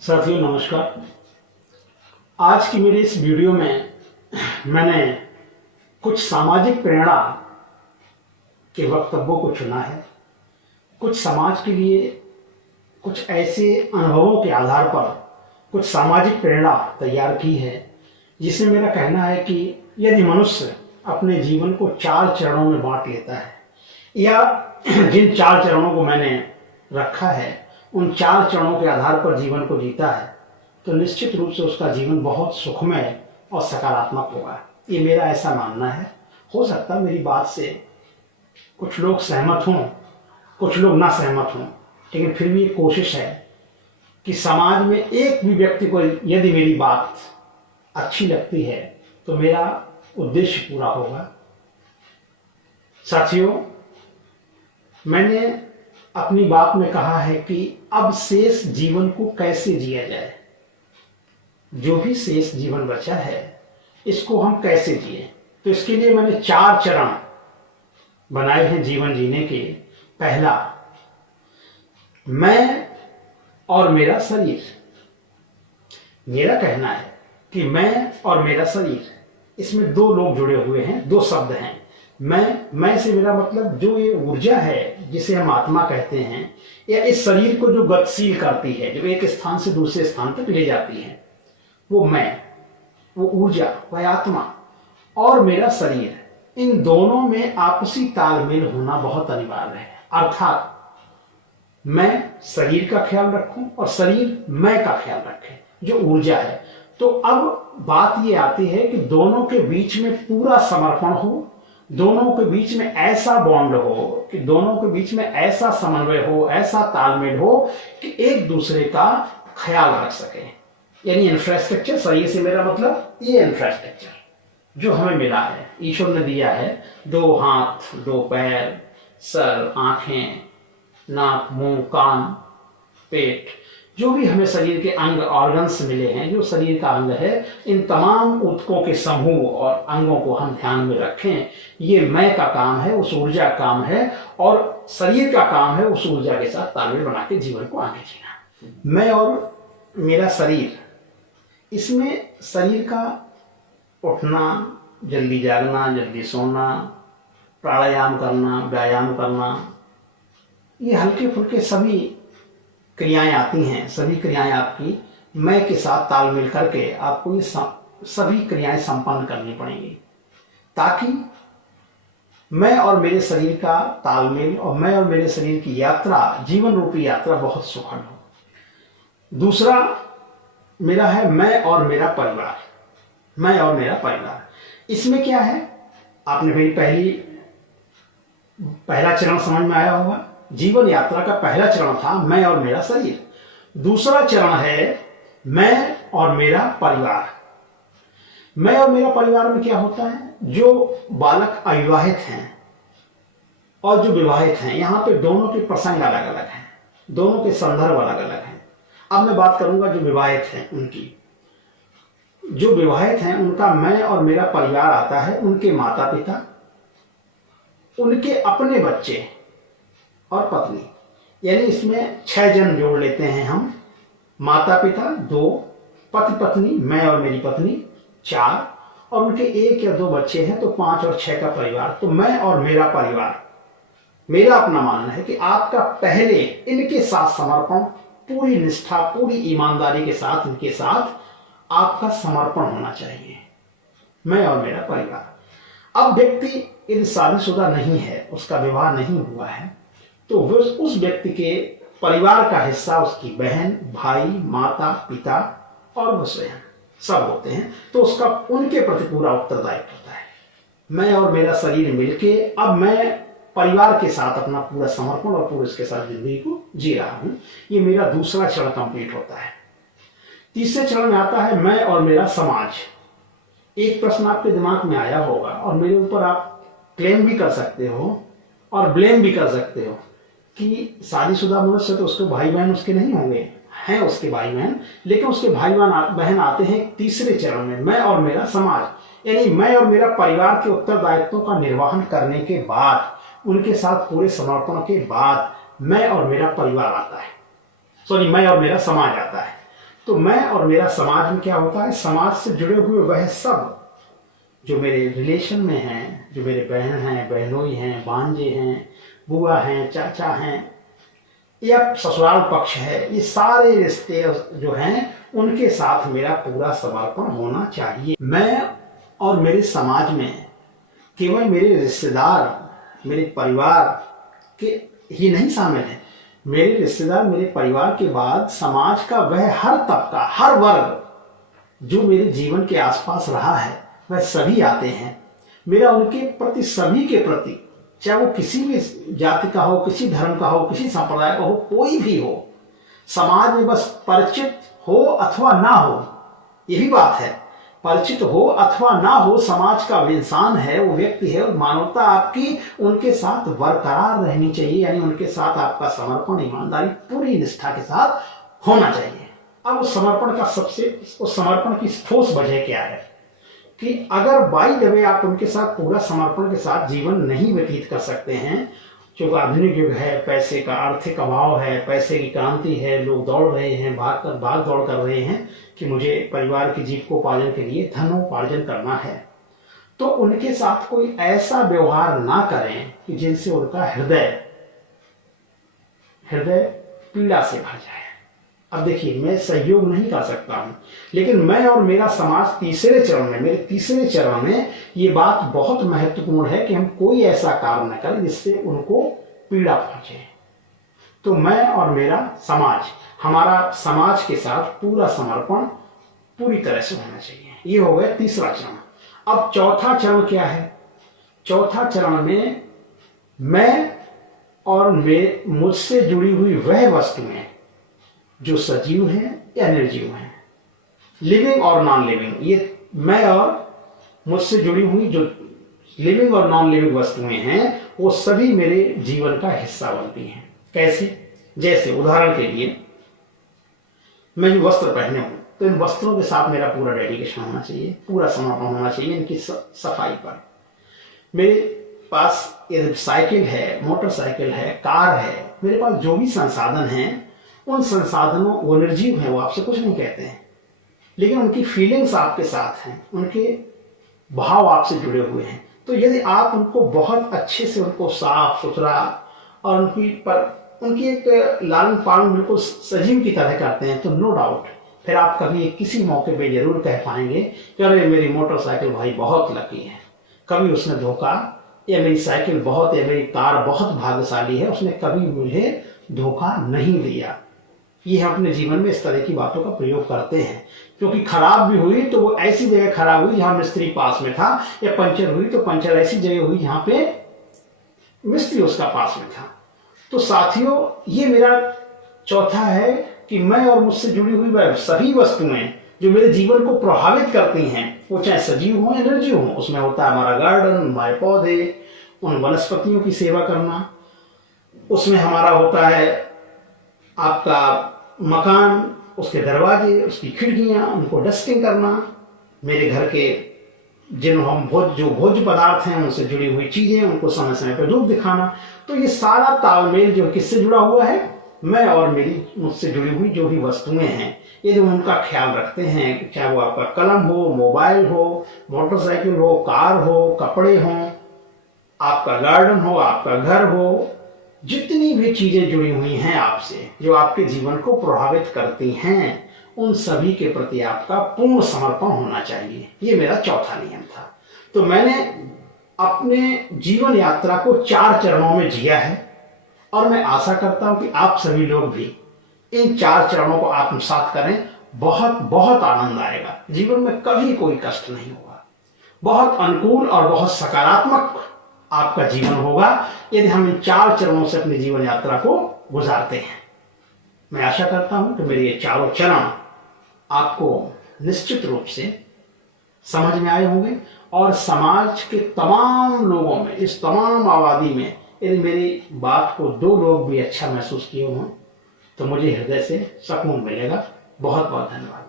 साथियों नमस्कार। आज की मेरी इस वीडियो में मैंने कुछ सामाजिक प्रेरणा के वक्तव्यों को चुना है। कुछ समाज के लिए कुछ ऐसे अनुभवों के आधार पर कुछ सामाजिक प्रेरणा तैयार की है, जिसमें मेरा कहना है कि यदि मनुष्य अपने जीवन को 4 चरणों में बांट लेता है, या जिन 4 चरणों को मैंने रखा है उन 4 चरणों के आधार पर जीवन को जीता है, तो निश्चित रूप से उसका जीवन बहुत सुखमय और सकारात्मक होगा। ये मेरा ऐसा मानना है। हो सकता है मेरी बात से कुछ लोग सहमत हों, कुछ लोग ना सहमत हों, लेकिन फिर भी कोशिश है कि समाज में एक भी व्यक्ति को यदि मेरी बात अच्छी लगती है तो मेरा उद्देश्य पूरा होगा। साथियों, मैंने अपनी बात में कहा है कि अब शेष जीवन को कैसे जिया जाए। जो भी शेष जीवन बचा है इसको हम कैसे जिए, तो इसके लिए मैंने 4 चरण बनाए हैं जीवन जीने के। पहला, मैं और मेरा शरीर। मेरा कहना है कि मैं और मेरा शरीर, इसमें 2 लोग जुड़े हुए हैं, 2 शब्द हैं। मैं से मेरा मतलब जो ये ऊर्जा है जिसे हम आत्मा कहते हैं, या इस शरीर को जो गतिशील करती है, जो एक स्थान से दूसरे स्थान तक ले जाती है, वो मैं, वो ऊर्जा, वह आत्मा। और मेरा शरीर, इन दोनों में आपसी तालमेल होना बहुत अनिवार्य है। अर्थात मैं शरीर का ख्याल रखूं और शरीर मैं का ख्याल रखे, जो ऊर्जा है। तो अब बात ये आती है कि दोनों के बीच में पूरा समर्पण हो, दोनों के बीच में ऐसा बॉन्ड हो कि दोनों के बीच में ऐसा समन्वय हो, ऐसा तालमेल हो कि एक दूसरे का ख्याल रख सके। यानी इंफ्रास्ट्रक्चर, शरीर से मेरा मतलब ये इंफ्रास्ट्रक्चर जो हमें मिला है, ईश्वर ने दिया है। 2 हाथ, 2 पैर, सर, आंखें, नाक, मुंह, कान, पेट, जो भी हमें शरीर के अंग ऑर्गन्स मिले हैं, जो शरीर का अंग है, इन तमाम ऊतकों के समूह और अंगों को हम ध्यान में रखें। ये मैं का काम है, उस ऊर्जा का काम है, और शरीर का काम है उस ऊर्जा के साथ तालमेल बना के जीवन को आगे जीना। मैं और मेरा शरीर, इसमें शरीर का उठना, जल्दी जागना, जल्दी सोना, प्राणायाम करना, व्यायाम करना, ये हल्के फुल्के सभी क्रियाएं आती हैं। सभी क्रियाएं आपकी मैं के साथ तालमेल करके आपको ये सभी क्रियाएं संपन्न करनी पड़ेंगी, ताकि मैं और मेरे शरीर का तालमेल और मैं और मेरे शरीर की यात्रा, जीवन रूपी यात्रा, बहुत सुखद हो। दूसरा मेरा है मैं और मेरा परिवार। मैं और मेरा परिवार, इसमें क्या है, आपने मेरी पहला चरण समझ में आया होगा। जीवन यात्रा का पहला चरण था मैं और मेरा शरीर। दूसरा चरण है मैं और मेरा परिवार। मैं और मेरा परिवार में क्या होता है, जो बालक अविवाहित हैं और जो विवाहित हैं, यहां पे दोनों के प्रसंग अलग अलग हैं, दोनों के संदर्भ अलग अलग हैं। अब मैं बात करूंगा जो विवाहित हैं उनकी। जो विवाहित हैं उनका मैं और मेरा परिवार आता है, उनके माता पिता, उनके अपने बच्चे और पत्नी। यानी इसमें 6 जन जोड़ लेते हैं हम। माता पिता 2, पति पत्नी, मैं और मेरी पत्नी 4, और उनके 1 या 2 बच्चे हैं, तो 5 और 6 का परिवार। तो मैं और मेरा परिवार, मेरा अपना मानना है कि आपका पहले इनके साथ समर्पण, पूरी निष्ठा, पूरी ईमानदारी के साथ इनके साथ आपका समर्पण होना चाहिए। मैं और मेरा परिवार। अब व्यक्ति यदि शादीशुदा नहीं है, उसका विवाह नहीं हुआ है, तो उस व्यक्ति के परिवार का हिस्सा उसकी बहन, भाई, माता, पिता और वो स्वयं सब होते हैं। तो उसका उनके प्रति पूरा उत्तरदायित्व होता है। मैं और मेरा शरीर मिलके अब मैं परिवार के साथ अपना पूरा समर्पण और पूरे इसके साथ जिंदगी को जी रहा हूं। ये मेरा दूसरा चरण कंप्लीट होता है। तीसरे चरण में आता है मैं और मेरा समाज। एक प्रश्न आपके दिमाग में आया होगा और मेरे ऊपर आप क्लेम भी कर सकते हो और ब्लेम भी कर सकते हो कि शादीशुदा मनुष्य, तो उसके भाई बहन उसके नहीं होंगे, हैं उसके भाई बहन, लेकिन उसके भाई बहन आते हैं तीसरे चरण में, मैं और मेरा समाज। यानी मैं और मेरा परिवार के उत्तरदायित्वों का निर्वहन करने के बाद, उनके साथ पूरे समर्पण के बाद मैं और मेरा परिवार आता है, मैं और मेरा समाज आता है। तो मैं और मेरा समाज में क्या होता है, समाज से जुड़े हुए वह सब जो मेरे रिलेशन में हैं, जो मेरे बहन हैं, बहनोई हैं, भांजे हैं, बुआ हैं, चाचा हैं या ससुराल पक्ष है, ये सारे रिश्ते जो हैं उनके साथ मेरा पूरा समर्पण होना चाहिए। मैं और मेरे समाज में केवल मेरे रिश्तेदार, मेरे परिवार के ही नहीं शामिल है। मेरे रिश्तेदार, मेरे परिवार के बाद समाज का वह हर तबका, हर वर्ग जो मेरे जीवन के आसपास रहा है वह सभी आते हैं। मेरा उनके प्रति, सभी के प्रति, चाहे वो किसी भी जाति का हो, किसी धर्म का हो, किसी संप्रदाय का हो, कोई भी हो, समाज में बस परिचित हो अथवा ना हो, यही बात है। परिचित हो अथवा ना हो, समाज का इंसान है, वो व्यक्ति है, और मानवता आपकी उनके साथ बरकरार रहनी चाहिए, यानी उनके साथ आपका समर्पण, ईमानदारी पूरी निष्ठा के साथ होना चाहिए। अब उस समर्पण की ठोस वजह क्या है कि अगर बाई द वे आप उनके साथ पूरा समर्पण के साथ जीवन नहीं व्यतीत कर सकते हैं, जो आधुनिक युग है, पैसे का आर्थिक अभाव है, पैसे की क्रांति है, लोग दौड़ रहे हैं, भाग दौड़ कर रहे हैं कि मुझे परिवार की जीविकोपार्जन के लिए धनोपार्जन करना है, तो उनके साथ कोई ऐसा व्यवहार ना करें कि जिनसे उनका हृदय पीड़ा से भर जाए। अब देखिए, मैं सहयोग नहीं कर सकता हूं, लेकिन मैं और मेरा समाज मेरे तीसरे चरण में ये बात बहुत महत्वपूर्ण है कि हम कोई ऐसा कार्य न करें जिससे उनको पीड़ा पहुंचे। तो मैं और मेरा समाज, हमारा समाज के साथ पूरा समर्पण पूरी तरह से होना चाहिए। ये हो गया तीसरा चरण। अब चौथा चरण क्या है? चौथा चरण में मैं और मुझसे जुड़ी हुई वह वस्तुएं जो सजीव हैं या निर्जीव हैं, लिविंग और नॉन लिविंग, ये मैं और मुझसे जुड़ी हुई जो लिविंग और नॉन लिविंग वस्तुएं हैं, वो सभी मेरे जीवन का हिस्सा बनती हैं। कैसे? जैसे उदाहरण के लिए, मैं जो वस्त्र पहने हूं, तो इन वस्त्रों के साथ मेरा पूरा डेडिकेशन होना चाहिए, पूरा समर्पण होना चाहिए इनकी सफाई पर। मेरे पास यदि साइकिल है, मोटरसाइकिल है, कार है, मेरे पास जो भी संसाधन हैं, उन संसाधनों, वो निर्जीव हैं, वो आपसे कुछ नहीं कहते हैं, लेकिन उनकी फीलिंग्स आपके साथ हैं, उनके भाव आपसे जुड़े हुए हैं। तो यदि आप उनको बहुत अच्छे से, उनको साफ सुथरा और उनकी एक लालन पालन बिल्कुल सजीव की तरह करते हैं, तो नो डाउट फिर आप कभी किसी मौके पे जरूर कह पाएंगे कि अरे मेरी मोटरसाइकिल भाई बहुत लकी है, कभी उसने धोखा, या मेरी साइकिल बहुत, या मेरी कार बहुत भाग्यशाली है, उसने कभी मुझे धोखा नहीं दिया। ये हम अपने जीवन में इस तरह की बातों का प्रयोग करते हैं, क्योंकि खराब भी हुई तो वो ऐसी जगह खराब हुई जहां मिस्त्री पास में था, या पंचर हुई तो पंचर ऐसी जगह हुई जहां पे मिस्त्री उसका पास में था। तो साथियों, ये मेरा चौथा है कि मैं और मुझसे जुड़ी हुई वह सभी वस्तुएं जो मेरे जीवन को प्रभावित करती हैं, वो चाहे सजीव हो या निर्जीव हो, उसमें होता है हमारा गार्डन, हमारे पौधे, उन वनस्पतियों की सेवा करना, उसमें हमारा होता है आपका मकान, उसके दरवाजे, उसकी खिड़कियां, उनको डस्टिंग करना, मेरे घर के जो भोज्य पदार्थ हैं उनसे जुड़ी हुई चीजें, उनको समय समय पर धूप दिखाना। तो ये सारा तालमेल जो किससे जुड़ा हुआ है? मैं और मुझसे जुड़ी हुई जो भी वस्तुएं हैं, ये जो उनका ख्याल रखते हैं, चाहे वो आपका कलम हो, मोबाइल हो, मोटरसाइकिल हो, कार हो, कपड़े हो, आपका गार्डन हो, आपका घर हो, जितनी भी चीजें जुड़ी हुई हैं आपसे, जो आपके जीवन को प्रभावित करती हैं, उन सभी के प्रति आपका पूर्ण समर्पण होना चाहिए। ये मेरा चौथा नियम था। तो मैंने अपने जीवन यात्रा को 4 चरणों में जिया है, और मैं आशा करता हूं कि आप सभी लोग भी इन 4 चरणों को आत्मसात करें। बहुत बहुत आनंद आएगा, जीवन में कभी कोई कष्ट नहीं होगा, बहुत अनुकूल और बहुत सकारात्मक आपका जीवन होगा यदि हम इन 4 चरणों से अपनी जीवन यात्रा को गुजारते हैं। मैं आशा करता हूं कि मेरे ये चारों चरण आपको निश्चित रूप से समझ में आए होंगे, और समाज के तमाम लोगों में, इस तमाम आबादी में यदि मेरी बात को 2 लोग भी अच्छा महसूस किए हों, तो मुझे हृदय से सुकून मिलेगा। बहुत बहुत धन्यवाद।